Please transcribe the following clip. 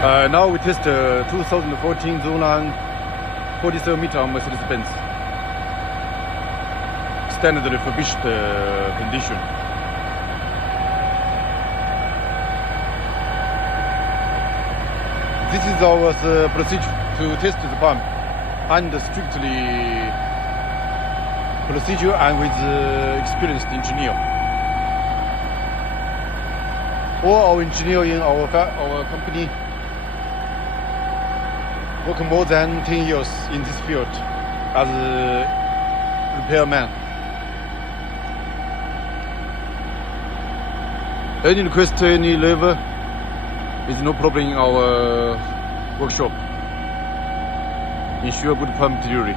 Now we test 2014 Zoomlion 47-meter Mercedes-Benz. Standard refurbished condition. This is our procedure to test the pump, and strictly procedure and with experienced engineer. All our engineer in our company work more than 10 years in this field as a repairman. Any request, any level, is no problem in our workshop. Ensure good pump delivery.